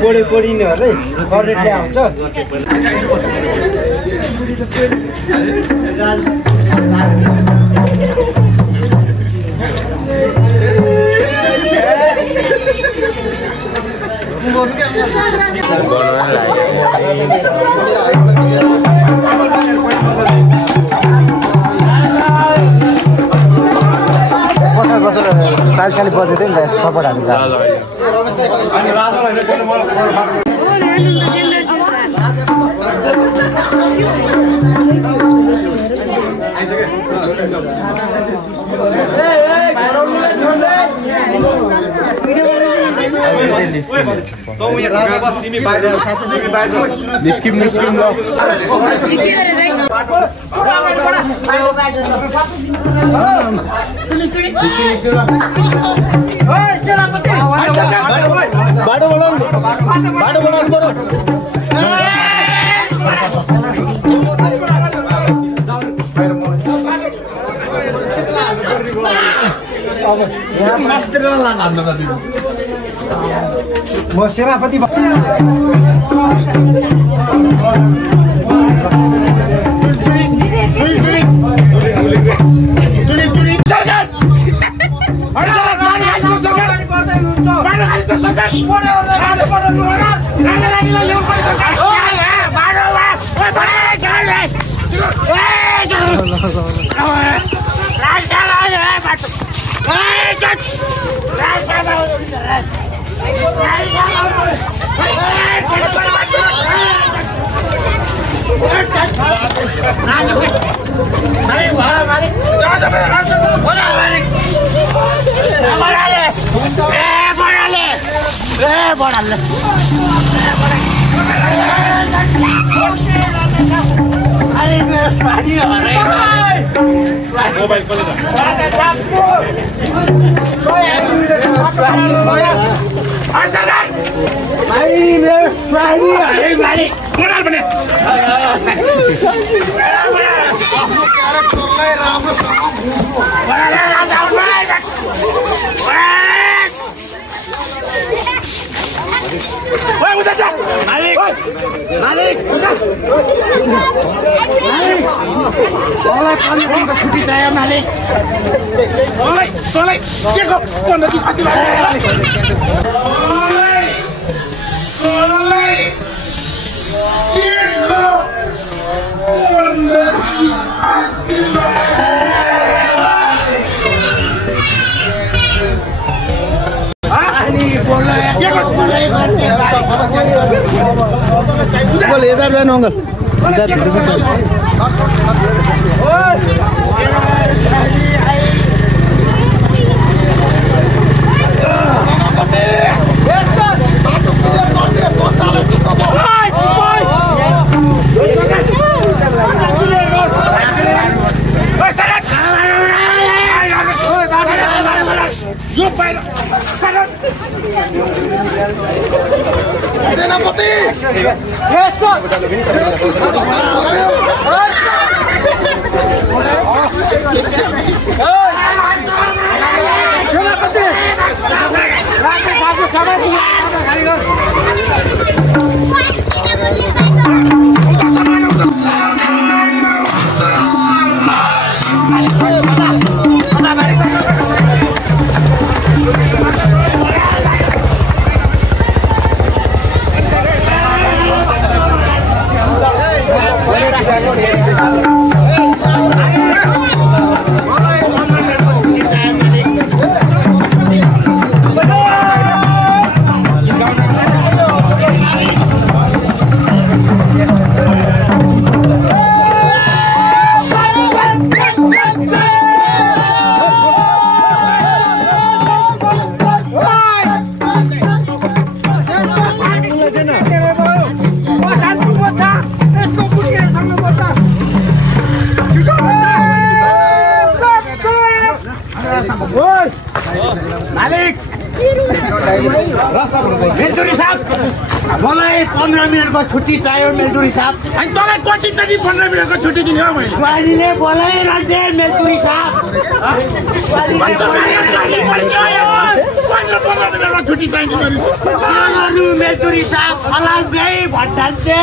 पोडिनेहरूले कर्नेटले आउँछ कालसाली बजेको थियो नि त सपोर्ट हाल्नु त निस्किम ल बाटो बनाउनु पर्यो म सेनापति छुट्टी चाहियो मालिक इधर जानु अंकल मेलजुरी साहब मलाई 15 मिनटको छुट्टी चाहियो मेलजुरी साहब अनि तँलाई कति 15 मिनटको छुट्टी दिने हो मैले स्वारीले बोलाइरहन्थे मेलजुरी साहब 15 मिनटको छुट्टी चाहिन्छ मेलजुरी साहब फलाम गई भन्छन्थे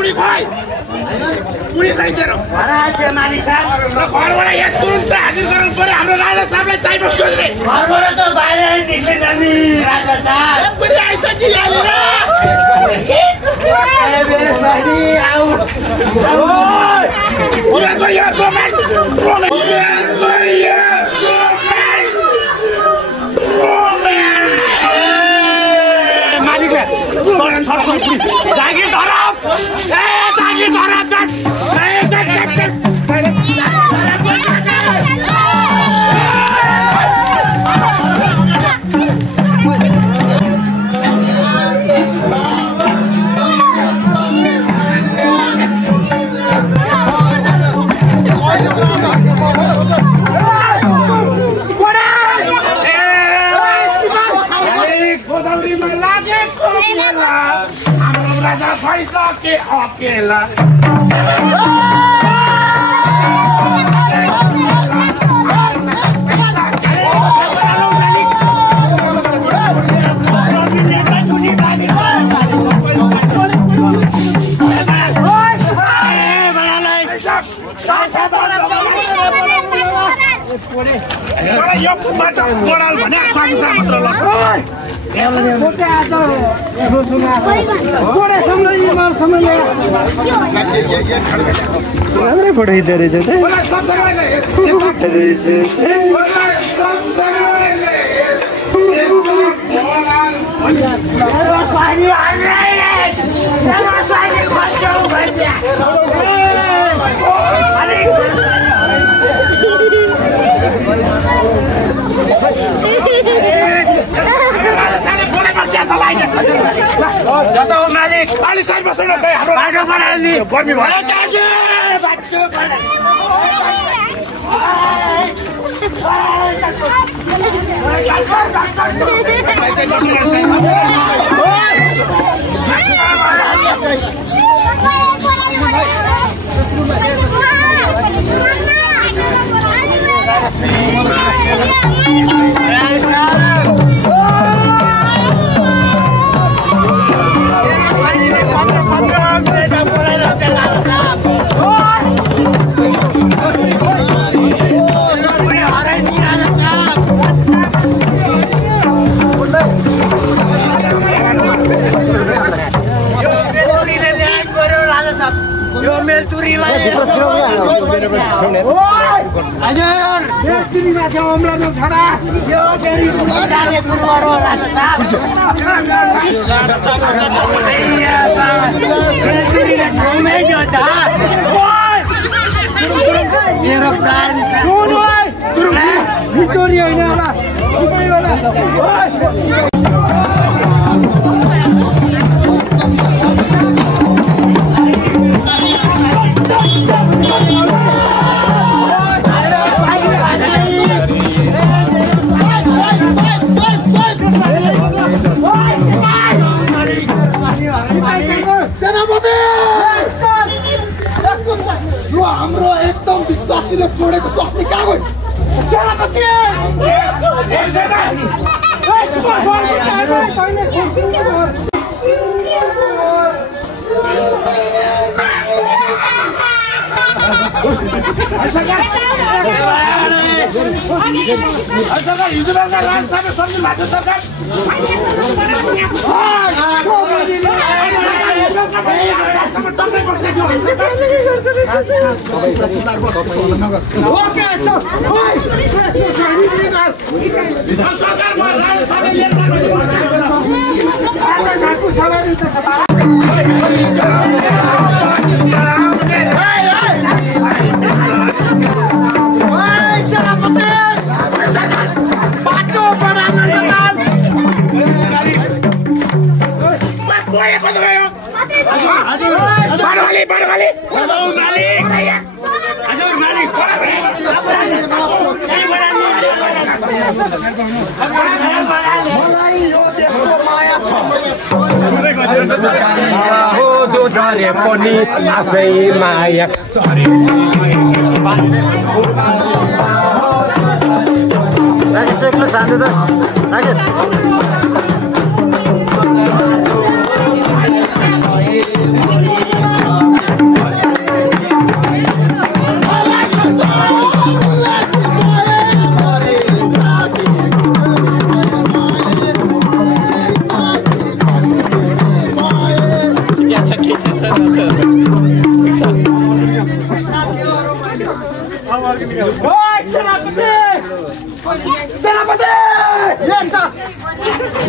पुरी खोइ पुरी खाइदिएर मालिक साहब घरबाट यहाँ तुरन्त हाजिर गर्नु पर्यो हाम्रो राजा साहबलाई चाहिएको सोध्ने घरबाट त बाहिर निक्लिन्छ नि राजा साहब पुरी आइसक्यो यहाँनिर जागिर धराप जागिर धराप राजा भइसके अकेला यो बाटो मोडल भने स्वागत मात्र ल राम्रै फोटो खिच्दो रहेछ जता हो मालिक अलि साइड बस्नु त हाम्रो बाटो बनाइदिनु गर्मी भयो हाम्रो एकदम विश्वासीले जोडेको स्वास्नी कहाँ गयो Aduh, मालिक हजुर मालिक मलाई यो देशको माया छ हो जो झरे पनि आफै माया राकेश एक्लो शान्ति त राकेश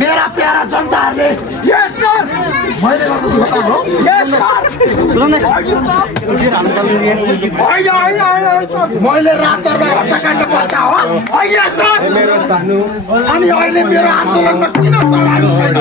मेरा प्यारा जनताहरूले यस सर मैले गर्दा दुःख हो यस सर मैले रात दरबार हत्याकाण्ड बच्चा हो होइन सर अनि अहिले मेरो आन्दोलनमा किन सवाल छैन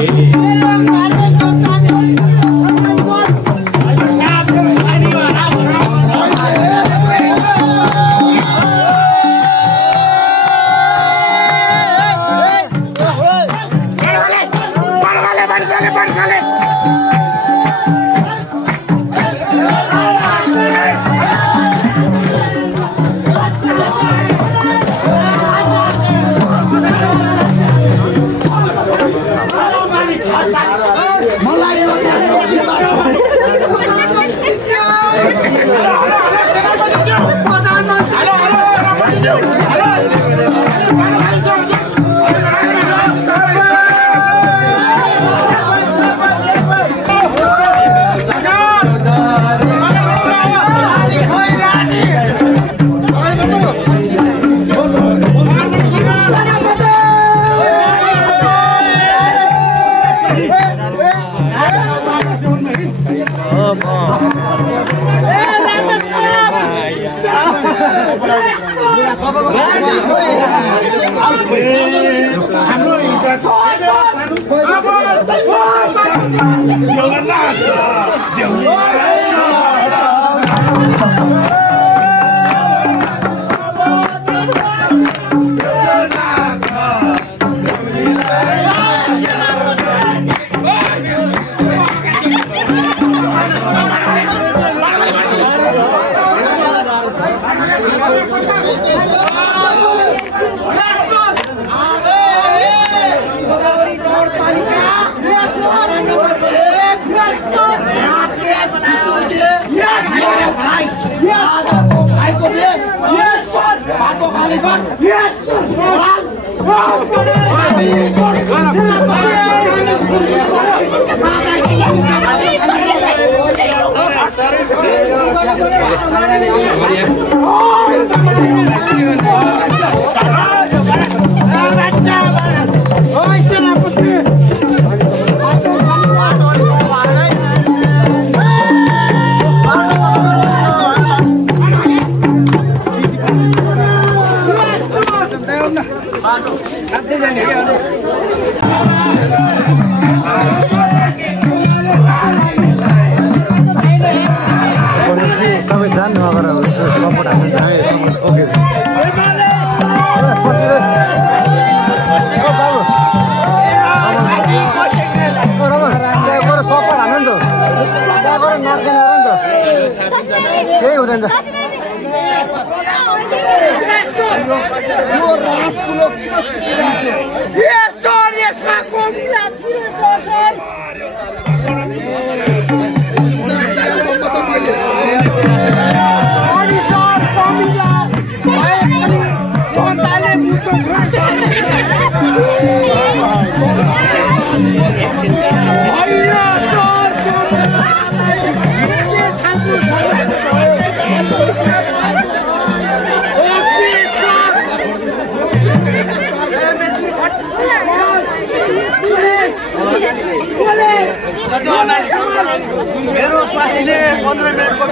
मेरो स्वास्थ्यले 15 मिनेटको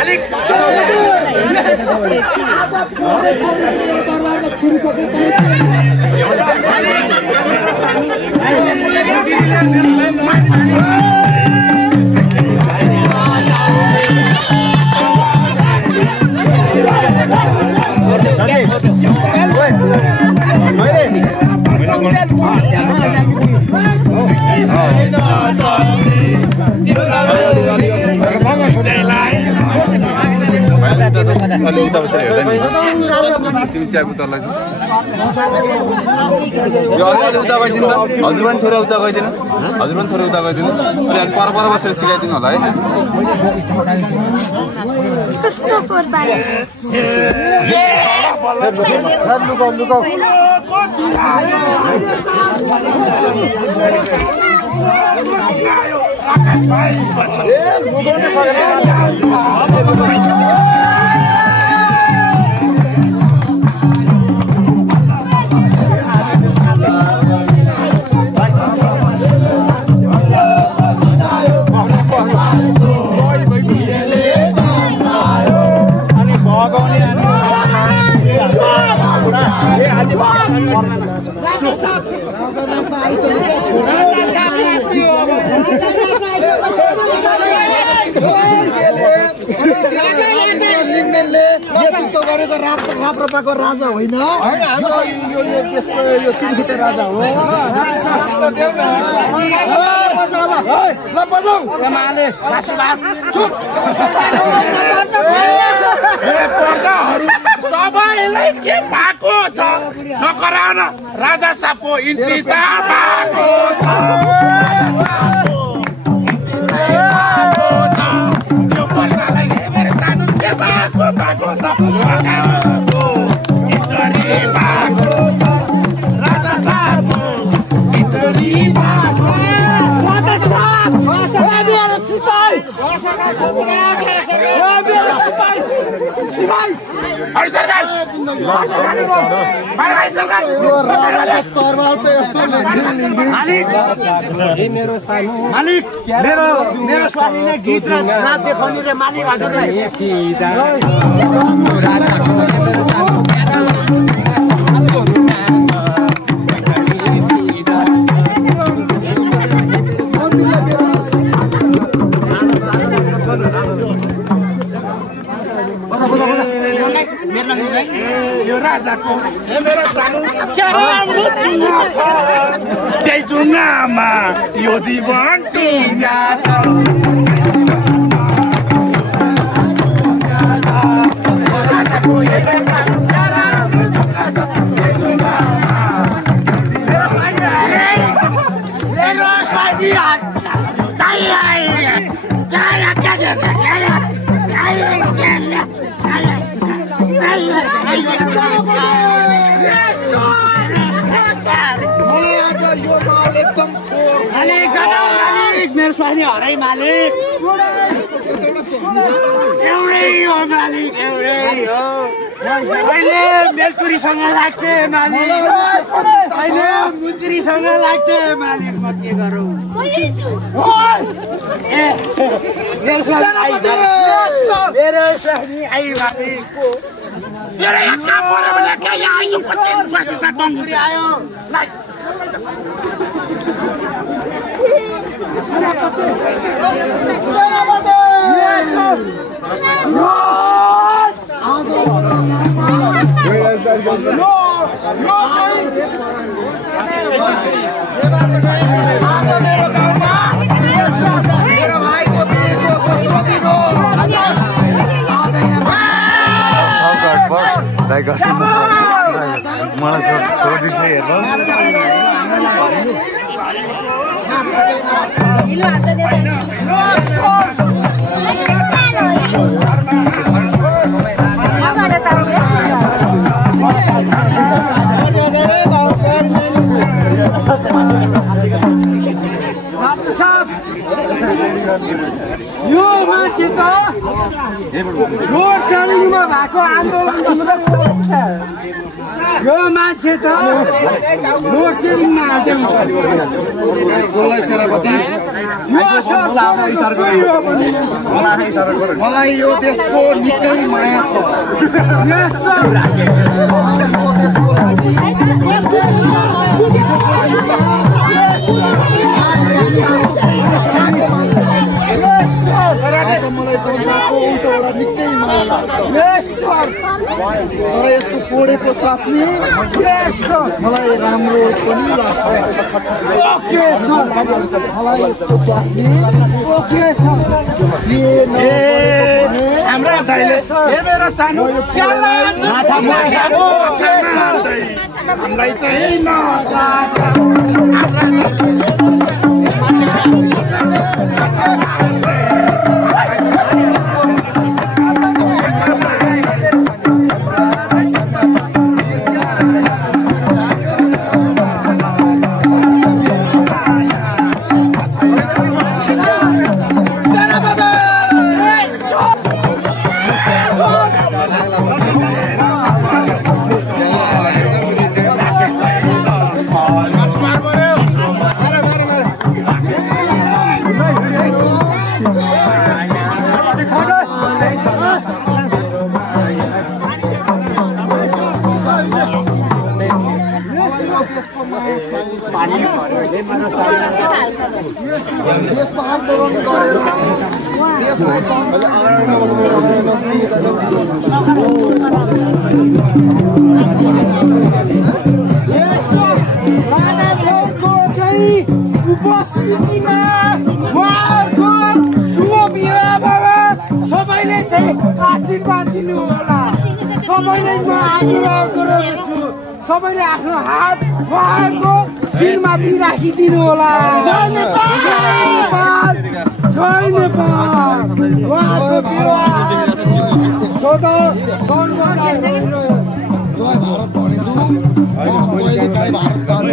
अलिक अलि उता बसेर हेर्दा नि तिमी ट्याब उता लाग्छ यो अलि उता गइदिनु त हजुर पनि थोरै उता गइदिनु हजुर पनि थोरै उता गइदिनु अलि पर पर बसेर सिकाइदिनु होला है कस्तो फोरबारी लुकाऊ राप्रपाको राजा होइन यो देशको यो तिनखुट्टे राजा हो सबैलाई के भएको छ नकराउन राजा साहबको इन्ट्री त भएको छ यो पर्दालाई मेरो सानो के भएको छ राजा साहबको इन्ट्री भएको मालिक मेरो स्वामीले गीत र नाच देखाउने रे मालिक हजुरलाई यो राजाको मेरो सानो क्या राम्रो चुङ्गा छ त्यही चुङ्गामा यो जीवन टिङ्गा छ मेरो स्वामी हराई मालिक एउटै हो मालिक एउटै हो अहिले मेलचुरीसँग लाग्थे मालिक अहिले मुजुरीसँग लाग्थे मालिक म के गरौँ मेरो स्वामी आई मालिक मेरो यहाँ काम पऱ्यो भने क्या यहाँ आइयो कति बसेको छ डङ्गुरी आयो मलाई छोडिदिन्छ हेर्नु यो मान्छे त रोड च्यालेन्जमा भएको आन्दोलन यो मान्छे त रोड च्यालेन्जमा मलाई यो देशको निकै माया छ मलाई जनताको निकै मलाई तर यस्तो पोडेको स्वास्नी मलाई राम्रो पनि लाग्छ मलाई यस्तो स्वास्नी हाम्रा दाइले मेरो सानो हामीलाई चाहिँ उपस्थितिमा उहाँहरूको शुभ विवाहमा सबैले चाहिँ आशीर्वाद दिनु होला। सबैले म आग्रह गर्छु, सबैले आफ्नो हात उहाँहरूको शिरमाथि राखिदिनु होला। जय नेपाल, जय नेपाल। उहाँहरूको विवाह सदा सर्वदा जय भारत भनेछु अहिले गाई भारत जाने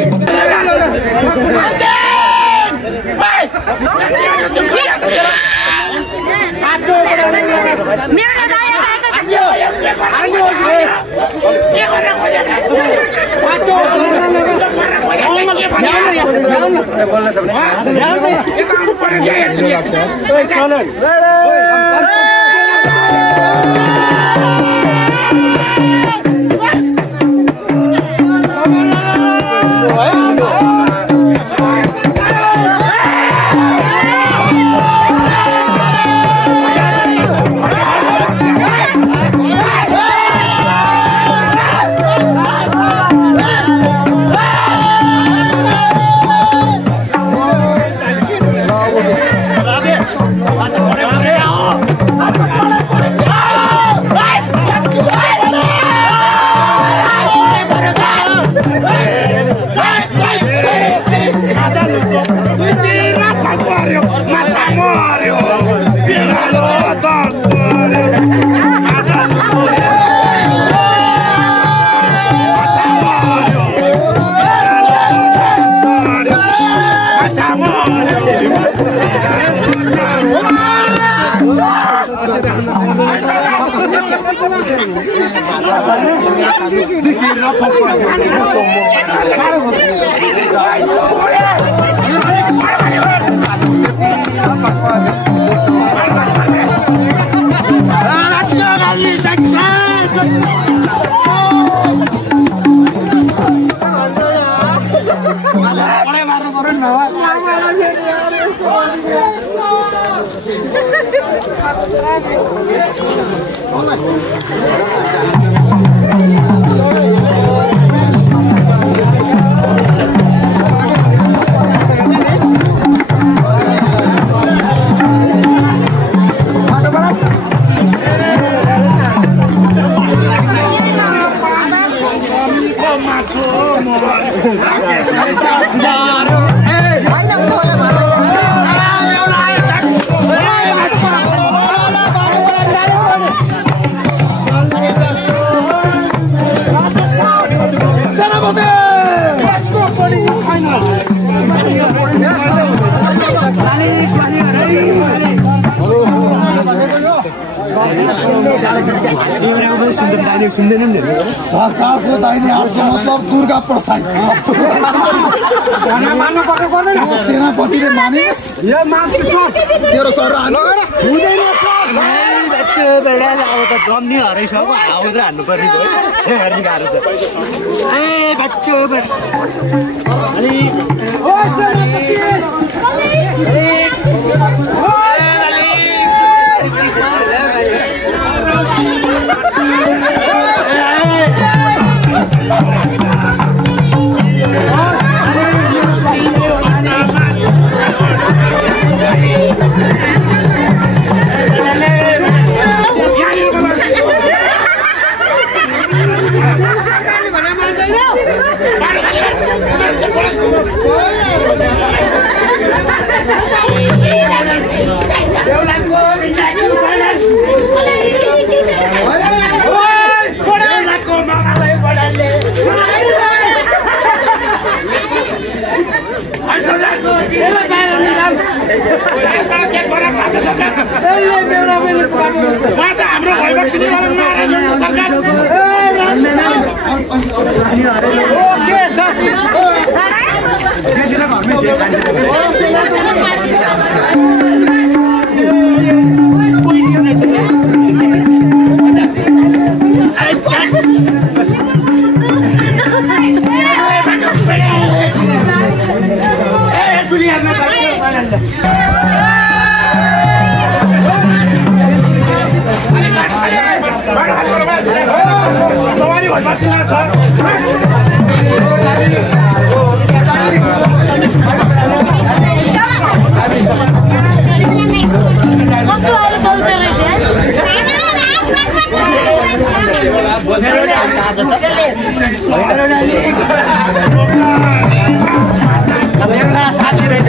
सरकारको दाहिने हातको मतलब दुर्गा प्रसाद सेनापतिले मानिस तेरो सर बेला अब त गम्नी हराइसक्यो हाउ चाहिँ हान्नु पर्ने भयो गाह्रो छ बच्चो अलि हाम्रो भइबक्सिने सरकार सवारी भइबक्सिने छ साथी रहेछ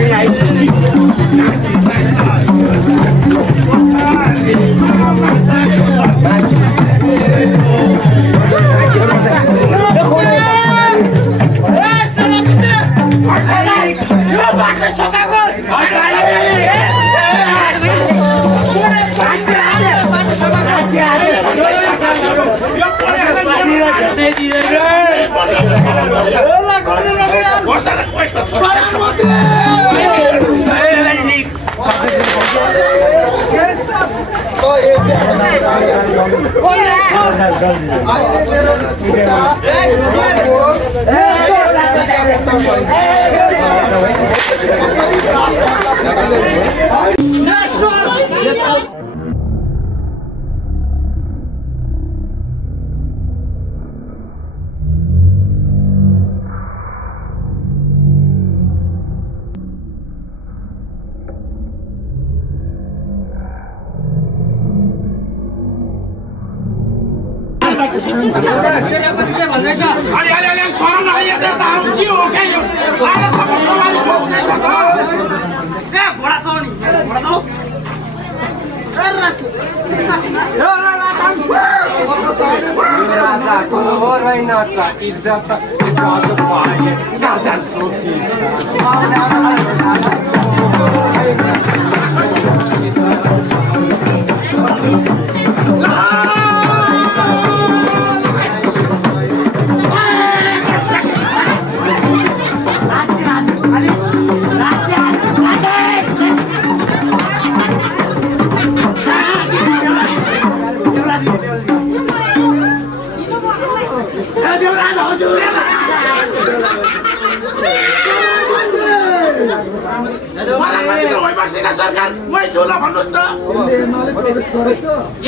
सरकार वही झोला भन्नुस् त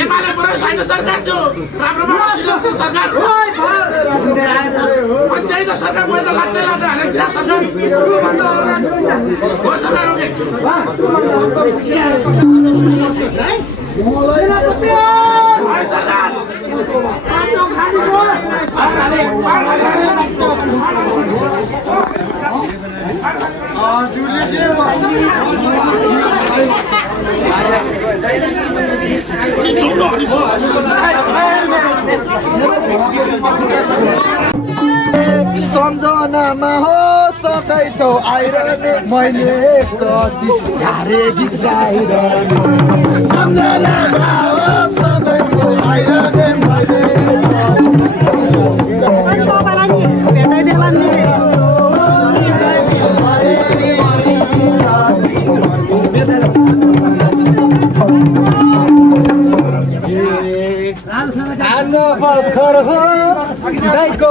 एमाले प्रवेश होइन सरकार जो राम्रो सरकार त्यही त सरकार मैले त लाग्दै हालेको छिरा सरकार हो सरकार हो सम्झनामा हो सधैँछौ आइरहने मैले कति झारे गीत गाइरहने सम्झनामा हो सधैँछौ आइरहने मैले आज भर्खर हो दाइको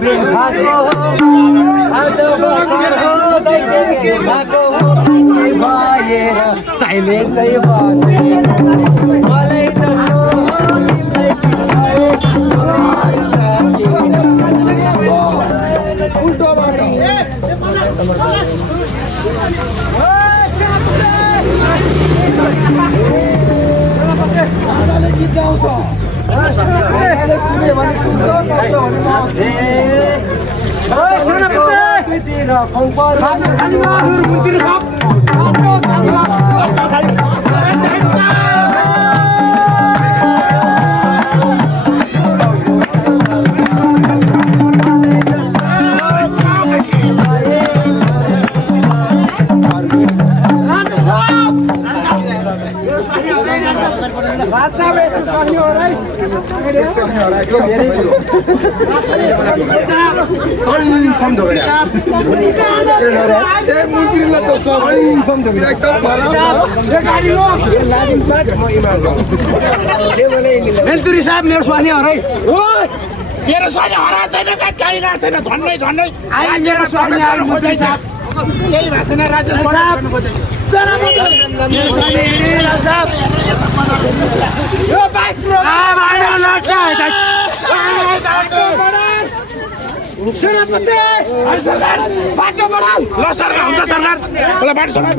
बिल भएको आज भर्खर हो दाइको भएको भएर साइलेन्सै बसे मलाई जस्तो उल्टोबाट गीत गाउँछ सुने भने सुन्छ मेलतुरी साहब मेरो स्वानी हराइ मेरो स्वानी हरा छैन कहीँ गएको छैन झन्डै झन्डै मेरो स्वानी मोदी साहब केही भएको छैन राज्य यो बाइक सेनापति बाटो बढाऊ ल सरकार हुन्छ सरकार ल बाटो सरकार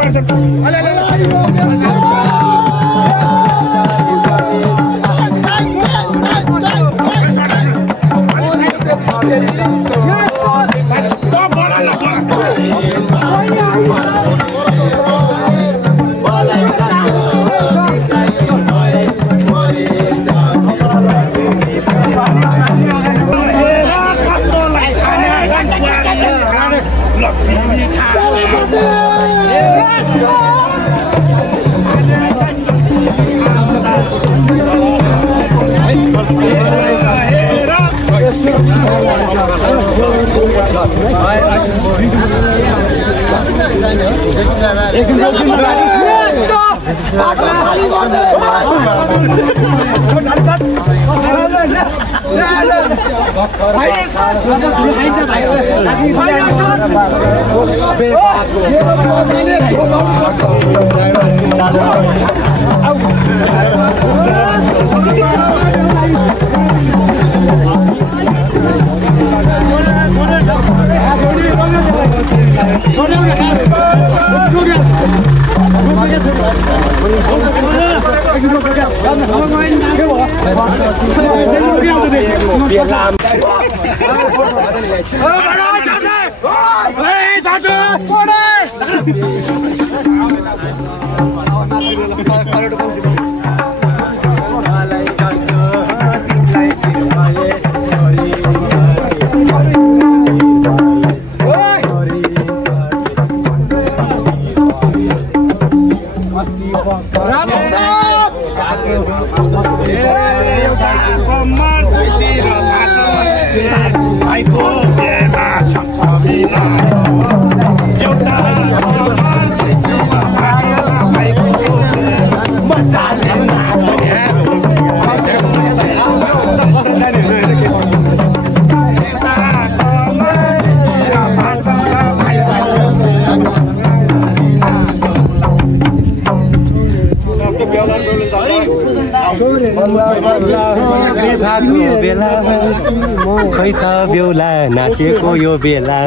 खै त बेहुला नाचेको यो बेला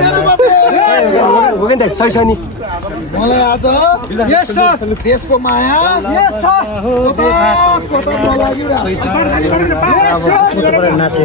सैसनी मलाई आज देशको माया नाचे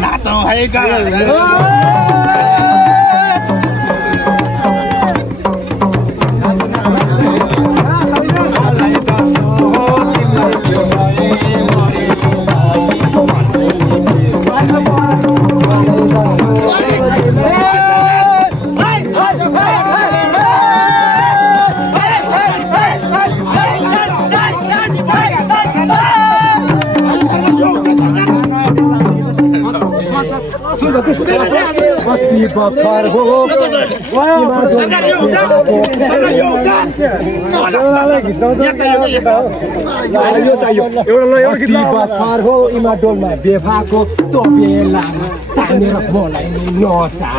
नाचौ है बस्ती बखर हो बखर हो इमा डोलमा बेफाको तो बेला तानेर मलाई नचा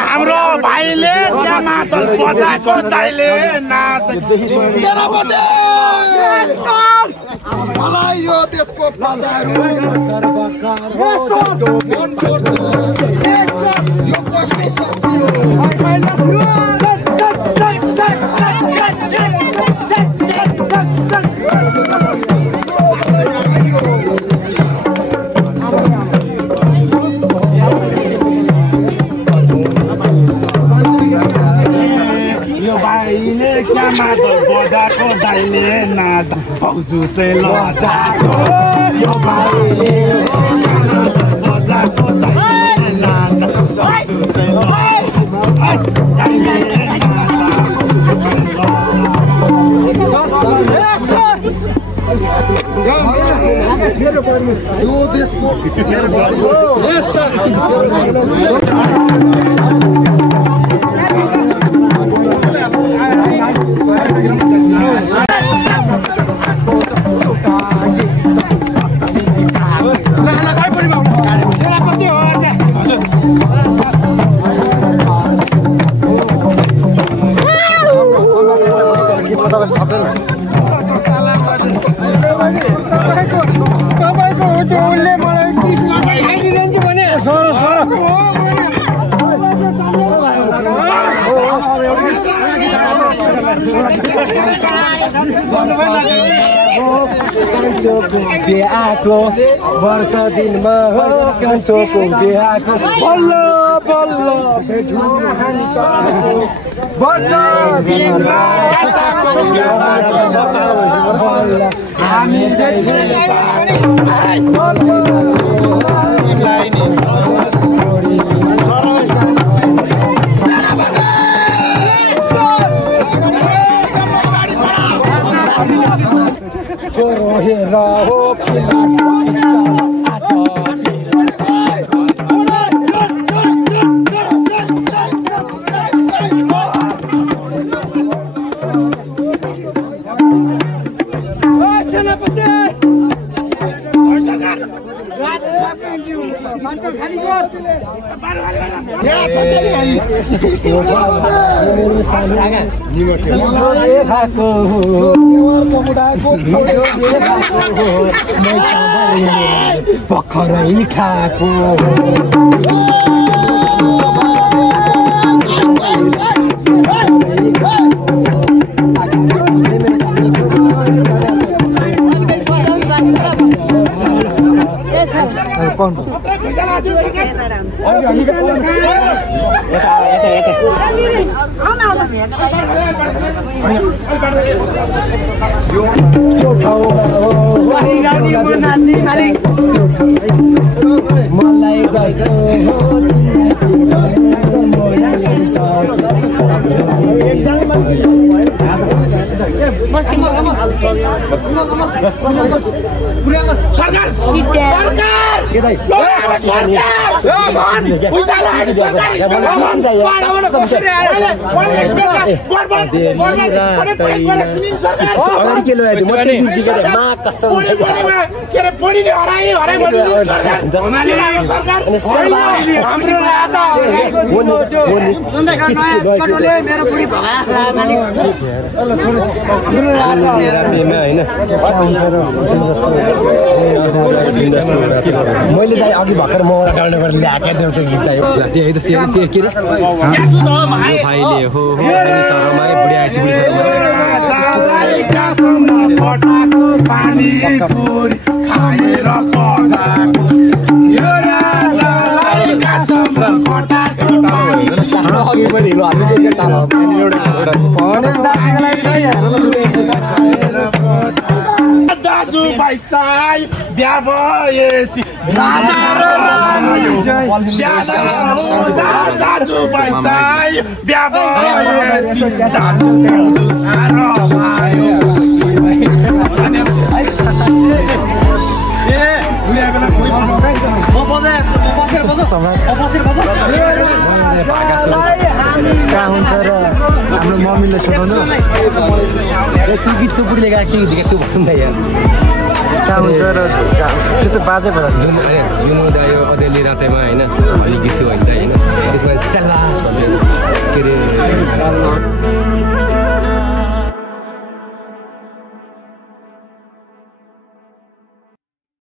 हाम्रो भाइले मातल बजाएको दाइले मलाई यो देशको प्रजाहरू यो कसको शक्ति हो क्या मादल बजाएको दाइले नाद भाउजू चाहिँ लजाको यो भाइले बजाएको दाइले नाद भाउजू चाहिँ बिहाको वर्ष दिनमा हो कान्छोको बिहाको बल्ल बल्ल भेट्नु वर्ष दिनमा हामी भर्खरै खाएको मलाई जस्तो मैले दाइ अघि भर्खर मौरा डाल्नु गरेर ल्याके देउते गीत दाइ त्यो के रे भाइले हो शर्मा बुढिया पानीपुरी खाएर पठाएको यो राजालाई कसम पठाएको दाजुभाइ चाहिँ बिहा भएपछि दाजुभाइ चाहिँ बिहा भएपछि कहाँ हुन्छ र हाम्रो मम्मीले सोध्नु त्यो गीत टुपुरीले गाएको के गीत भन्नु यार कहाँ हुन्छ र त्यो त बाजे बजाउँछ